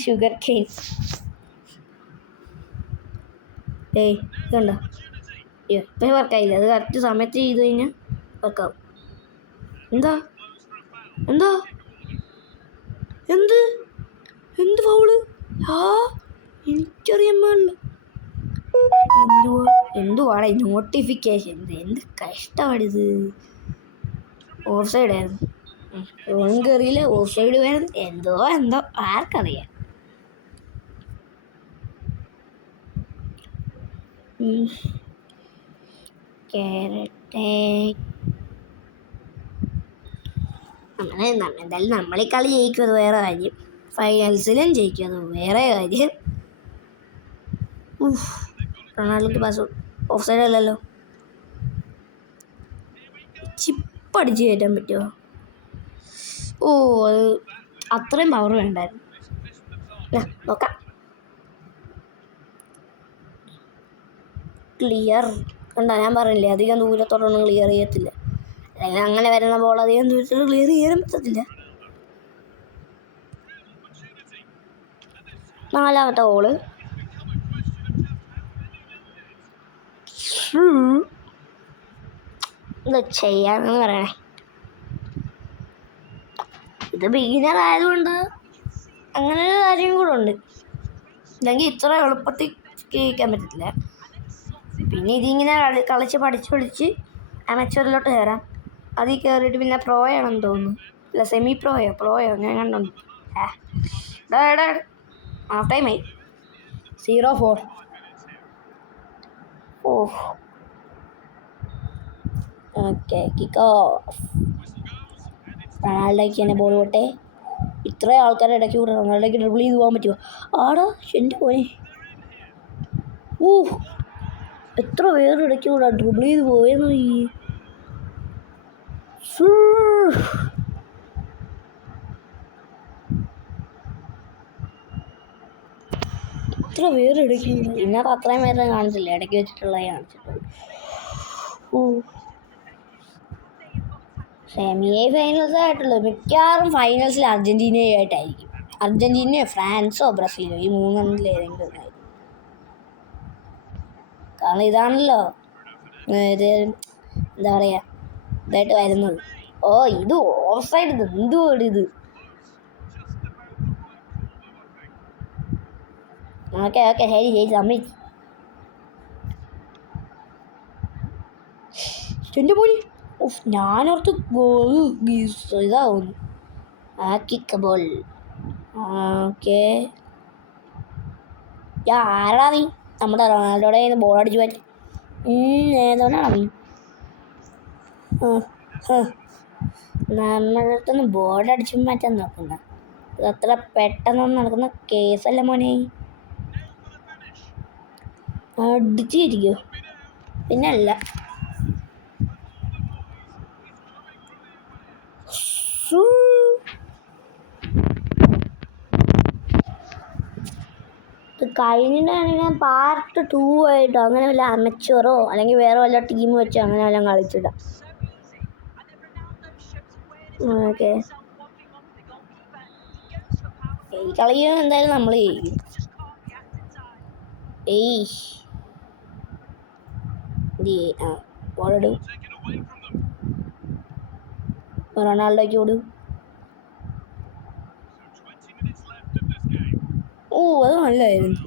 ഷുഗർ കെയിൻ. ഇതുണ്ടോ? ഇപ്പം വർക്കായില്ല. അത് കറക്റ്റ് സമയത്ത് ചെയ്ത് കഴിഞ്ഞാൽ വർക്കാവും. എന്താ എന്ത് ഫൗള്? എനിക്കറിയാൻ പാടില്ല. എന്തുവാടാ ഈ നോട്ടിഫിക്കേഷൻ? എന്ത് കഷ്ടമാണിത്. ഓഫ് സൈഡ് ആയിരുന്നു. റോൺ കയറിയില്ല, ഓഫ് സൈഡ് വരുന്നു. എന്തോ ആർക്കറിയാം. എന്തായാലും നമ്മളീ കളി ജയിക്കും, അത് വേറെ കാര്യം. ഫൈനൽസിലും ജയിക്കും, അത് വേറെ കാര്യം. റൊണാൾഡോക്ക് പാസ് ഓഫ് സൈഡ് അല്ലല്ലോ. ചിപ്പടിച്ച് കയറ്റാൻ പറ്റുമോ? അത് അത്രയും പവർ വേണ്ടായിരുന്നു. നോക്കാം. ക്ലിയർ കണ്ടോ? ഞാൻ പറഞ്ഞില്ലേ, അധികം ദൂരത്തോടൊന്നും ക്ലിയർ ചെയ്യത്തില്ല. അല്ലെങ്കിൽ അങ്ങനെ വരുന്ന ബോൾ അധികം ദൂരത്തോട് ക്ലിയർ ചെയ്യാനും പറ്റത്തില്ല. 4ാമത്തെ ബോള്. ഇത് ചെയ്യാന്ന് പറയണേ. ഇത് ബിഗിനർ ആയതുകൊണ്ട് അങ്ങനെ ഒരു കാര്യം കൂടെ ഉണ്ട്. ഇല്ലെങ്കിൽ ഇത്ര എളുപ്പത്തിൽ ജയിക്കാൻ പറ്റത്തില്ല. പിന്നെ ഇതിങ്ങനെ കളിച്ച് പഠിച്ച് അമച്ചറിലോട്ട് കയറാം. അതിൽ കയറിയിട്ട് പിന്നെ പ്രോയാണെന്ന് തോന്നുന്നു. അല്ല സെമി പ്രോയോ ഞാൻ കണ്ടു. ഹാഫ് ടൈമായി 0-4. Okay kick of. റൊണാൾഡോയ്ക്ക് തന്നെ ബോൾ പോട്ടെ. ഇത്രയും ആൾക്കാരുടെ ഇടയ്ക്ക് കൂടെ റൊണാൾഡോയ്ക്ക് ഡ്രിബിൾ ചെയ്ത് പോകാൻ പറ്റുമോ? ആടാ എൻ്റെ പോനെ. എത്ര പേരുടെ ഇടയ്ക്ക് കൂടെ ഡ്രിബിൾ ചെയ്ത് പോയെന്ന്. ഇത്ര പേരുടെ ഇടയ്ക്ക് ഇന്നത്തെ അത്രയും പേരെ കാണിച്ചില്ല, ഇടയ്ക്ക് വെച്ചിട്ടുള്ള കാണിച്ചിട്ടുണ്ട്. സെമി ഫൈനൽസ് ആയിട്ടുള്ളൂ. മിക്കവാറും ഫൈനൽസിൽ അർജൻറ്റീനയായിട്ടായിരിക്കും. അർജൻറ്റീനയോ ഫ്രാൻസോ ബ്രസീലോ ഈ മൂന്നെണ്ണത്തിലേതെങ്കിലും ഒന്നായിരിക്കും. കാരണം ഇതാണല്ലോ ഇത് എന്താ പറയുക ഇതായിട്ട് വരുന്നത്. ഇത് ഓഫ് സൈഡ്. എന്തുകൊണ്ട് ഇത്? ഓക്കെ ശരി സമ്മതിച്ചു. എൻ്റെ പോയി. ഞാനോർത്ത് ഇതാവുന്നു. കിക്കബോൾ. ഓക്കെ ആരാ നീ? നമ്മുടെ റൊണാൾഡോയുടെ ബോൾ അടിച്ചു പറ്റി. ഏതുകൊണ്ടാണ് നീ നമ്മളടുത്തൊന്ന് ബോൾ അടിച്ചു മാറ്റാൻ നോക്കുന്ന? അതത്ര പെട്ടെന്നൊന്നും നടക്കുന്ന കേസല്ല മോനെ. അടിച്ചിരിക്കോ? പിന്നല്ല. കഴിഞ്ഞിട്ടാണെങ്കിൽ പാർട്ട് 2 ആയിട്ടോ അങ്ങനെ വല്ല അമച്ചറോ അല്ലെങ്കിൽ വേറെ വല്ല ടീം വെച്ചോ അങ്ങനെ വല്ലതും കളിച്ചിടാം. ഓക്കെ ഈ കളിയും എന്തായാലും നമ്മൾ ചെയ്യും. ബോളിടും. റൊണാൾഡോയ്ക്ക് ഓടും. അത് നല്ലതായിരുന്നു.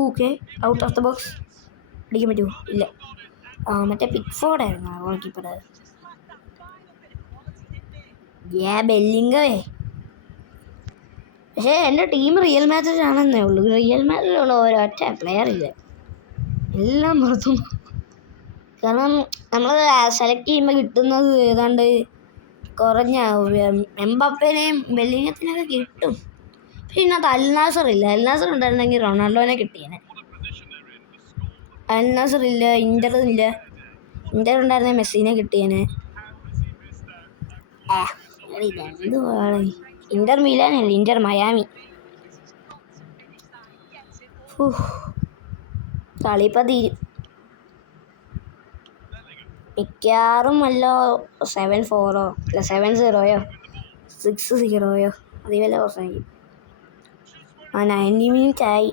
Okay out of the box. അടിക്കാൻ പറ്റുമോ? ഇല്ല. മറ്റേ പിക്ഫോർഡായിരുന്നു ഗോൾ കീപ്പർ. ബെല്ലിംഗമേ. പക്ഷേ എൻ്റെ ടീം റിയൽ മാഡ്രിഡ് ആണെന്നേ ഉള്ളൂ. റിയൽ മാഡ്രിഡിലുള്ള ഒരൊറ്റ പ്ലെയർ ഇല്ല, എല്ലാം പുറത്തും. കാരണം നമ്മൾ സെലക്ട് ചെയ്യുമ്പോൾ കിട്ടുന്നത് ഏതാണ്ട് കുറഞ്ഞ എംബാപ്പേനെയും ബെല്ലിംഗത്തിനൊക്കെ കിട്ടും. പിന്നെ അത് അൽനാസർ ഇല്ല. അൽനാസർ ഉണ്ടായിരുന്നെങ്കിൽ റൊണാൾഡോനെ കിട്ടിയേനെ. അൽനാസർ ഇല്ല. ഇന്റർ ഉണ്ടായിരുന്നെ മെസ്സിനെ കിട്ടിയേനെ. ഇന്റർ മിലാനല്ല, ഇന്റർ മയാമി. കളിയിപ്പോൾ തീരും മിക്കവാറും. വല്ല 7-4 അല്ല 7-0 6-0 അതേ വല്ല പ്രശ്നമായിരിക്കും. 90 മിനിറ്റ് ആയി.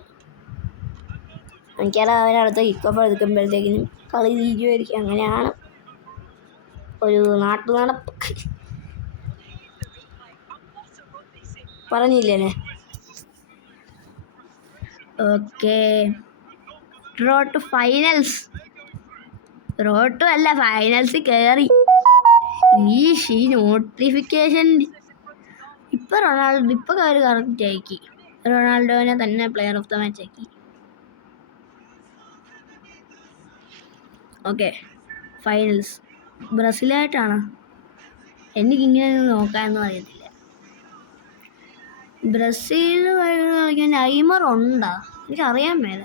എനിക്കത് അവരടുത്ത് കിക്കപ്പ് എടുക്കുമ്പോഴത്തേക്കിനും കളി തീരുമായിരിക്കും. അങ്ങനെയാണ് ഒരു നാട്ടുനടപ്പ്. പറഞ്ഞില്ലേ? Okay road to finals. Road to അല്ല, ഫൈനൽസിൽ കയറി. ഈ നോട്ടിഫിക്കേഷൻ ഇപ്പം അവർ കറക്റ്റ് ആക്കി. റൊണാൾഡോനെ തന്നെ പ്ലെയർ ഓഫ് ദ മാച്ച് ആക്കി. ഓക്കെ ഫൈനൽസ് ബ്രസീലായിട്ടാണ്. എനിക്കിങ്ങനെ നോക്കാനൊന്നും അറിയത്തില്ല. ബ്രസീൽ കളിക്കാൻ നെയ്മർ ഉണ്ടോ? എനിക്കറിയാൻ മേല.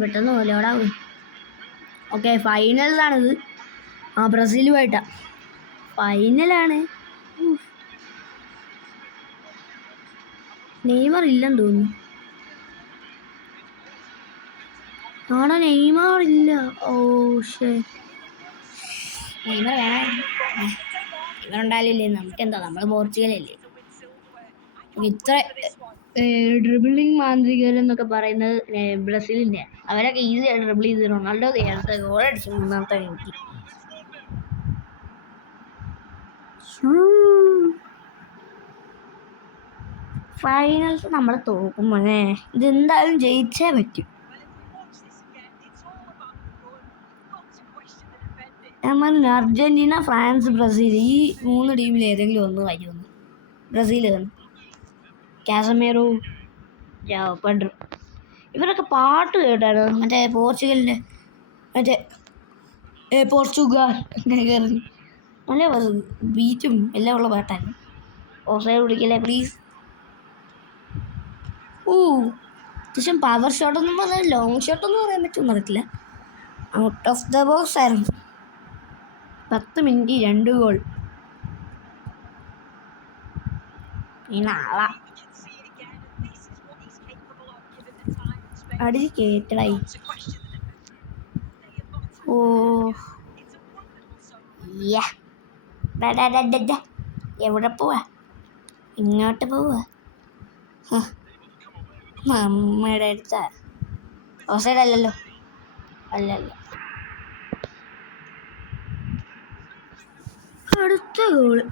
പെട്ടെന്ന് പോലെ എവിടാവും. ഓക്കെ ഫൈനൽസാണിത്. ബ്രസീലുമായിട്ടാ ഫൈനലാണ്. നെയ്മർ ഇല്ലെന്ന് തോന്നുന്നു. നെയ്മർ ഇല്ല. നെയ്മർ വേണമായിരുന്നു. ഇവരുണ്ടായാലില്ലേ നമുക്കെന്താ, നമ്മൾ പോർച്ചുഗലല്ലേ. ഡ്രിബിളിങ് മാന്ത്രികർ എന്നൊക്കെ പറയുന്നത് ബ്രസീലിൻ്റെ. അവരൊക്കെ ഈസിയായിട്ട് ഡ്രിബിൾ ചെയ്ത് റൊണാൾഡോ അടുത്ത ഗോൾ അടിച്ചു 3-ാമത്തെ മിനിറ്റ്. ഫൈനൽസ് നമ്മൾ തോക്കും മോനെ, ഇതെന്തായാലും ജയിച്ചേ പറ്റും. നമ്മൾ അർജന്റീന, ഫ്രാൻസ്, ബ്രസീൽ ഈ 3 ടീമിൽ ഏതെങ്കിലും ഒന്ന് വരുമെന്ന്. ബ്രസീൽ കാസമേറോ, പെഡ്രോ ഇവരൊക്കെ പാട്ട് കേട്ടായിരുന്നു. മറ്റേ പോർച്ചുഗലിൻ്റെ മറ്റേ പോർച്ചുഗൽ നല്ല ബീറ്റും എല്ലാം ഉള്ള പാട്ടായിരുന്നു. ഓഫ്സൈഡ് വിളിക്കല്ലേ പ്ലീസ്. അത്യാവശ്യം പവർ ഷോട്ടൊന്നും പറഞ്ഞാൽ ലോങ് ഷോട്ടൊന്നും പറയാൻ പറ്റുമെന്ന് അറിയത്തില്ല. ഔട്ട് ഓഫ് ദ ബോക്സ് ആയിരുന്നു. 10 മിനിറ്റ് 2 ഗോൾ. ഈ നാളെ അടിച്ച് കേട്ടടായി. എവിടെ പോവാ? ഇങ്ങോട്ട് പോവാ. അമ്മയുടെ അടുത്താ. ഓസൈഡ് അല്ലല്ലോ. അല്ലല്ല. അടുത്ത ഗോള്.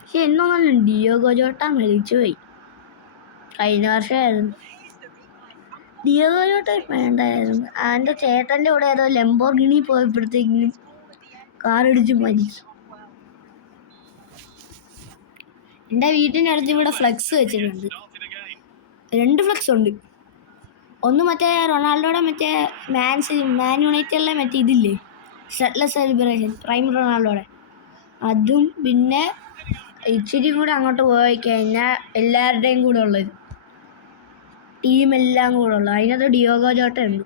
പക്ഷെ എന്നൊന്നും ഡിയോഗോ ജോട്ട മരിച്ചുപോയി. കഴിഞ്ഞ വർഷമായിരുന്നു. ഡിയോഗോ ജോട്ട വേണ്ടായിരുന്നു. എൻ്റെ ചേട്ടൻ്റെ കൂടെ ഏതോ ലംബോർഗിനി പോയപ്പോഴത്തേക്കിനും കാറിടിച്ച് മരിച്ചു. എൻ്റെ വീട്ടിനടുത്ത് ഇവിടെ ഫ്ലെക്സ് വെച്ചിട്ടുണ്ട്. 2 ഫ്ലെക്സ് ഉണ്ട്. ഒന്ന് മറ്റേ റൊണാൾഡോയുടെ മറ്റേ മാൻ യുണൈറ്റഡിലെ മറ്റേ ഇതില്ലേ, ഷട്ട്ലെസ് സെലിബ്രേഷൻ പ്രൈം റൊണാൾഡോയുടെ അതും, പിന്നെ ഇച്ചിരി കൂടെ അങ്ങോട്ട് പോയി കഴിഞ്ഞാൽ എല്ലാവരുടെയും കൂടെ ഉള്ളത്, ടീമെല്ലാം കൂടെ ഉള്ളത്. അതിനകത്ത് ഡിയോഗോ ജോട്ട ഉണ്ട്.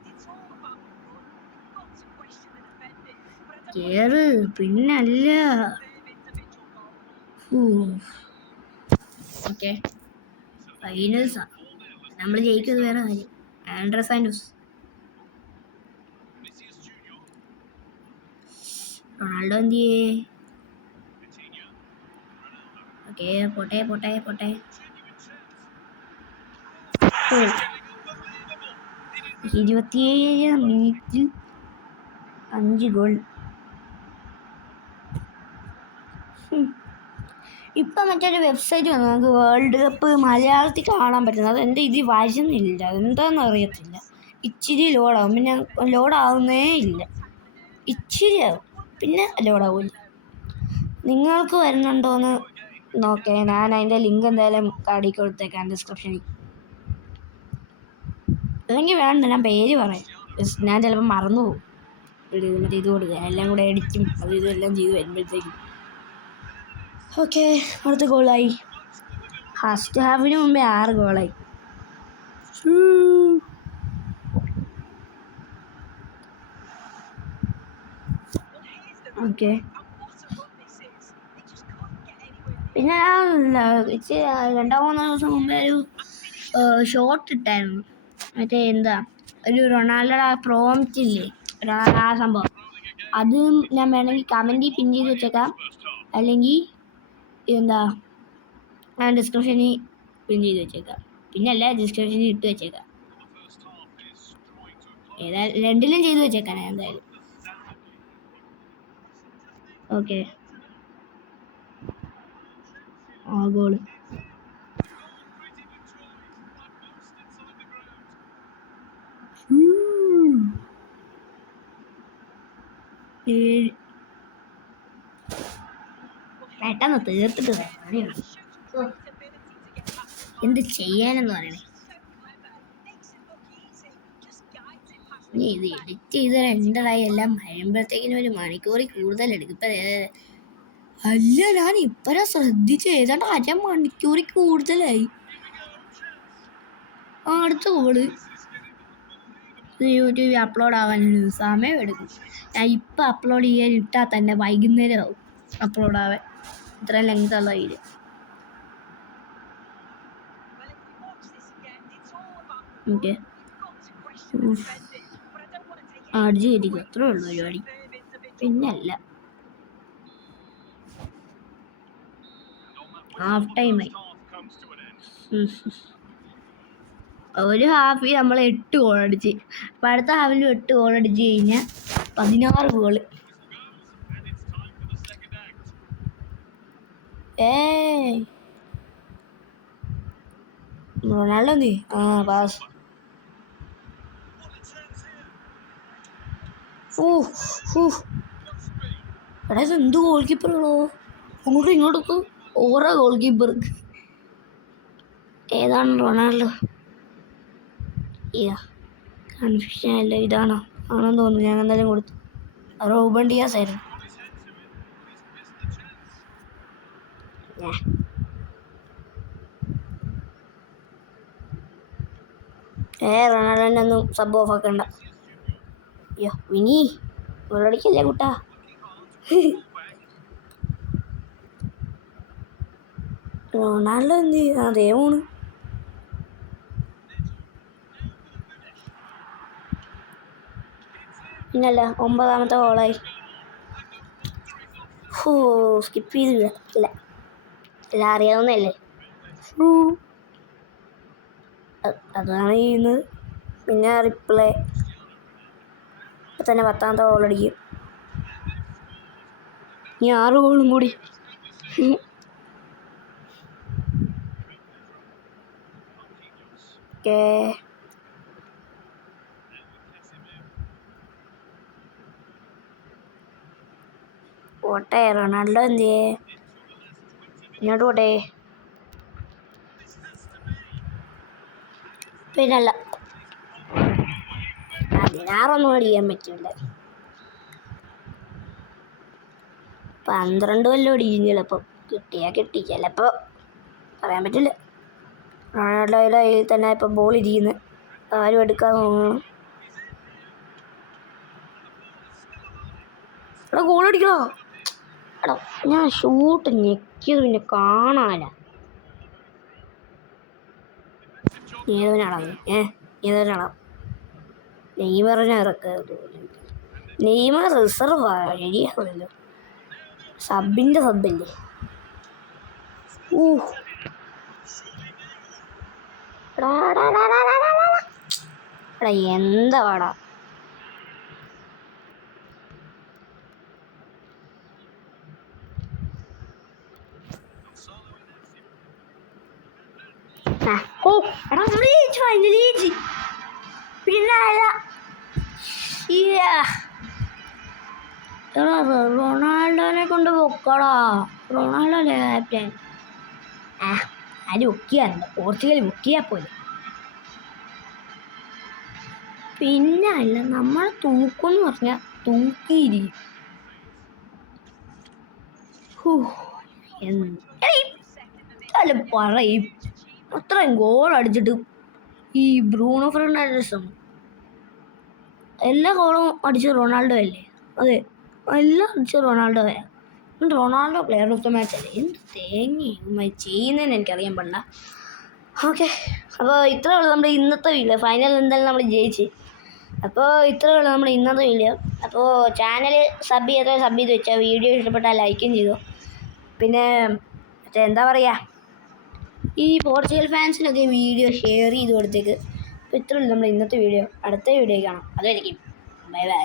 കേറ് പിന്നല്ല. ഓക്കെ, ഫൈനൽസാ. നമ്മൾ ജയിക്കുന്നത് വേറെ കാര്യം. ആൻഡ്രസ് സാന്റോസ്, റൊണാൾഡോ എന്തിയേ? ഓക്കെ, പോട്ടെ 27 മിനിറ്റിൽ 5 ഗോൾ. ഇപ്പം മറ്റൊരു വെബ്സൈറ്റ് വന്നു, നമുക്ക് വേൾഡ് കപ്പ് മലയാളത്തിൽ കാണാൻ പറ്റുന്നത്. അതെൻ്റെ ഇതിൽ വരുന്നില്ല, എന്താണെന്ന് അറിയത്തില്ല. ഇച്ചിരി ലോഡാകും, പിന്നെ ലോഡാവുന്നേ ഇല്ല. ഇച്ചിരി ആവും, പിന്നെ ലോഡാവില്ല. നിങ്ങൾക്ക് വരുന്നുണ്ടോയെന്ന് നോക്കേ. ഞാൻ അതിൻ്റെ ലിങ്ക് എന്തായാലും കാർഡിൽ കൊടുത്തേക്കാം, ഡിസ്ക്രിപ്ഷനിൽ. അല്ലെങ്കിൽ വേണ്ട, ഞാൻ പേര് പറയാം. ഞാൻ ചിലപ്പോൾ മറന്നു പോകും. മറ്റേ ഇത് കൊടുക്കുക, എല്ലാം കൂടെ എഡിറ്റും അത് ഇതെല്ലാം ചെയ്ത് വരുമ്പോഴത്തേക്കും. ഓക്കെ, അടുത്ത ഗോളായി. ഫസ്റ്റ് ഹാഫിന് മുമ്പേ 6 ഗോളായി. ഓക്കെ, പിന്നെ 2-3 ദിവസം മുമ്പേ ഒരു ഷോട്ട് ഇട്ടായിരുന്നു. മറ്റേ എന്താ, ഒരു റൊണാൾഡോയുടെ പ്രോംപ്റ്റില്ലേ, ആ സംഭവം. അത് ഞാൻ വേണമെങ്കിൽ കമൻറ്റിൽ പിൻ ചെയ്ത് വെച്ചേക്കാം, അല്ലെങ്കിൽ എന്താ ഞാൻ ഡിസ്ക്രിപ്ഷനിൽ പിൻ ചെയ്ത് വെച്ചേക്കാം. പിന്നല്ല, ഡിസ്ക്രിപ്ഷനിൽ ഇട്ട് വെച്ചേക്കാം. ഏതായാലും 2ലും ചെയ്ത് വെച്ചേക്കാം എന്തായാലും. Okay, goal. പെട്ടെന്ന് തീർത്തിട്ട് എന്ത് ചെയ്യാനെന്ന് പറയണേ. നീ ഇത് എഡിറ്റ് ചെയ്ത് രണ്ടായി എല്ലാം കഴിയുമ്പോഴത്തേക്കിനും 1 മണിക്കൂറിൽ കൂടുതൽ എടുക്കും. അല്ല, ഞാൻ ഇപ്പഴാ ശ്രദ്ധിച്ചു, ഏതാണ്ട് 1/2 മണിക്കൂറിൽ കൂടുതലായി. അടുത്ത ഗോള്. യൂട്യൂബിൽ അപ്ലോഡ് ആവാൻ സമയം എടുക്കും. ഞാൻ ഇപ്പം അപ്ലോഡ് ചെയ്യാൻ ഇട്ടാൽ തന്നെ വൈകുന്നേരം ആവും അപ്ലോഡ് ആവാൻ, ഇത്ര ലെങ്ത് ഉള്ള വീഡിയോ. ഓക്കെ, അടിച്ചു കയറ്റിക്കും, അത്രേ ഉള്ളൂ പരിപാടി, പിന്നല്ല. ഹാഫ് ടൈമായി. ഒരു ഹാഫിൽ നമ്മൾ 8 ഗോൾ അടിച്ച്. അപ്പം അടുത്ത ഹാഫിൽ 8 ഗോൾ അടിച്ച് കഴിഞ്ഞാൽ 16 ഗോള്. റൊണാൾഡോ എന്ത് പാസ്. എടാ ഇത് എന്ത് ഗോൾ കീപ്പറാണോ അങ്ങോട്ടും ഇങ്ങോട്ടൊക്കെ ഓരോ ഗോൾ കീപ്പർ. ഏതാണ് റൊണാൾഡോ? കൺഫ്യൂഷൻ അല്ല, ഇതാണോ? ആണെന്ന് തോന്നുന്നു. ഞാൻ എന്തായാലും കൊടുത്തു. റൂബൻ ഡിയാസ് ആയിരുന്നു. റൊണാൾഡോൻ്റെ ഒന്നും സബ് ഓഫ് ആക്കണ്ട. അയ്യോ വിനി ഗോളടിക്കല്ലേ കുട്ടാ. റൊണാൾഡോ എന്ത് അതേ പോണ്. പിന്നല്ല 9ാമത്തെ ഗോളായി. സ്കിപ്പ് ചെയ്തില്ല. എല്ലാം അറിയാവുന്നല്ലേ. അതാണ് ചെയ്യുന്നത്. പിന്നെ റിപ്ലേ ഇപ്പം തന്നെ 10ാമത്തെ ഗോളടിക്കും. ഇനി 6 ഗോളും കൂടി. പോട്ടെ റൊണാൾഡോ എന്തിയേ ഇങ്ങോട്ട് പോട്ടെ. പിന്നല്ല 16 അടിക്കാൻ പറ്റില്ല. 12 വല്ലതും അടിക്കും ചിലപ്പോൾ. കിട്ടി ചിലപ്പോൾ പറയാൻ പറ്റില്ല. റൊണാൾഡോയുടെ കയ്യിൽ തന്നെ ഇപ്പം ബോൾ ഇരിക്കുന്നത്. ആരും എടുക്കാൻ തോന്നണം. എടാ ഗോൾ അടിക്കണോ? എടാ ഞാൻ ഷൂട്ട് ഞെക്കിയത് പിന്നെ കാണാല. ഏതൊരാളാ നെയ്മറിനെ ഇറക്കുക. നെയ്മർ റിസർവാ, ശരിയാവില്ലല്ലോ. സബിൻ്റെ സബല്ലേ. എടാ എന്താ പാടാ. എടാ നമ്മൾ ജയിച്ചു. പിന്നെ റൊണാൾഡോനെ കൊണ്ട് പൊക്കോടാ. റൊണാൾഡോ അല്ലേ ക്യാപ്റ്റൻ. ആര് ബുക്കിയാറുണ്ട്? പോർച്ചുഗൽ ബുക്കിയാൽ പോലും. പിന്നെ അല്ല നമ്മൾ തൂക്കുമെന്ന് പറഞ്ഞാൽ തൂക്കിയിരിക്കും. എന്തായാലും പറയും അത്രയും ഗോൾ അടിച്ചിട്ട് ഈ ബ്രൂണോ ഫെർണാണ്ടസും എല്ലാ ഗോളും അടിച്ച റൊണാൾഡോ അല്ലേ? അതെ, എല്ലാം അടിച്ച റൊണാൾഡോയാണ്. Ronaldo player of the match അല്ലേ? എന്ത് തേങ്ങയുമായി ചെയ്യുന്നതെന്ന് എനിക്കറിയാൻ പാടില്ല. ഓക്കെ, അപ്പോൾ ഇത്രയേ ഉള്ളൂ നമ്മുടെ ഇന്നത്തെ വീഡിയോ. ഫൈനൽ എന്തായാലും നമ്മൾ ജയിച്ച്. അപ്പോൾ ഇത്രയേ ഉള്ളൂ നമ്മുടെ ഇന്നത്തെ വീഡിയോ. അപ്പോൾ ചാനൽ സബ് ചെയ്ത് വെച്ചാൽ വീഡിയോ ഇഷ്ടപ്പെട്ടാൽ ലൈക്കും ചെയ്തു. പിന്നെ എന്താ പറയുക, ഈ പോർച്ചുഗൽ ഫാൻസിനൊക്കെ വീഡിയോ ഷെയർ ചെയ്ത് കൊടുത്തേക്ക്. അപ്പോൾ ഇത്രയേ ഉള്ളൂ നമ്മുടെ ഇന്നത്തെ വീഡിയോ. അടുത്ത വീഡിയോ കാണാം. അതായിരിക്കും. Bye bye.